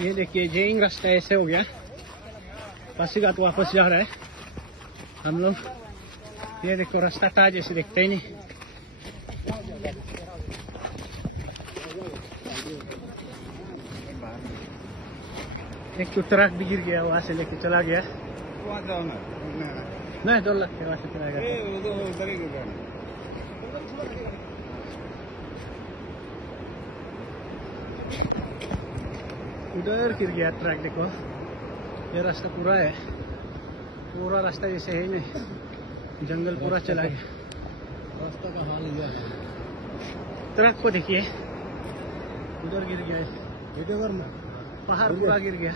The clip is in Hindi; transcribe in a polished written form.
ये देखिए जेइंग रास्ता ऐसे हो गया, पासीघाट वापस जा रहा है हम लोग। ये देखो रास्ता था जैसे दिखता ही नहीं। एक तो ट्रक भी गिर गया, वहां से लेके चला गया। नहीं 2 लाख वहां से चला गया। उधर गिर गया ट्रक, देखो ये रास्ता पूरा है, पूरा रास्ता जैसे है नहीं, जंगल पूरा चला गया। रास्ता का हाल यह है। ट्रक को देखिए उधर गिर गया, पहाड़ पूरा गिर गया।